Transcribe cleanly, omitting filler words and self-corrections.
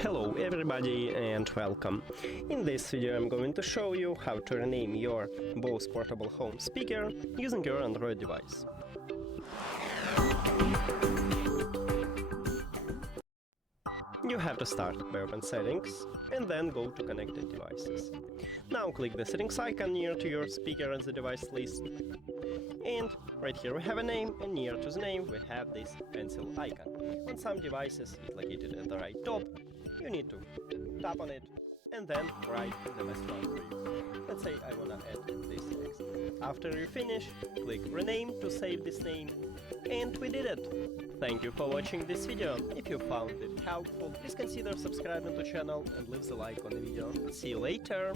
Hello everybody and welcome. In this video I'm going to show you how to rename your BOSE Portable Home Speaker using your Android device. You have to start by open settings and then go to connected devices. Now click the settings icon near to your speaker in the device list. And right here we have a name, and near to the name we have this pencil icon. On some devices it's located at the right top. You need to tap on it and then write the best one for you. Let's say I wanna add this text. After you finish, click rename to save this name, and we did it! Thank you for watching this video. If you found it helpful, please consider subscribing to the channel and leave the like on the video. See you later!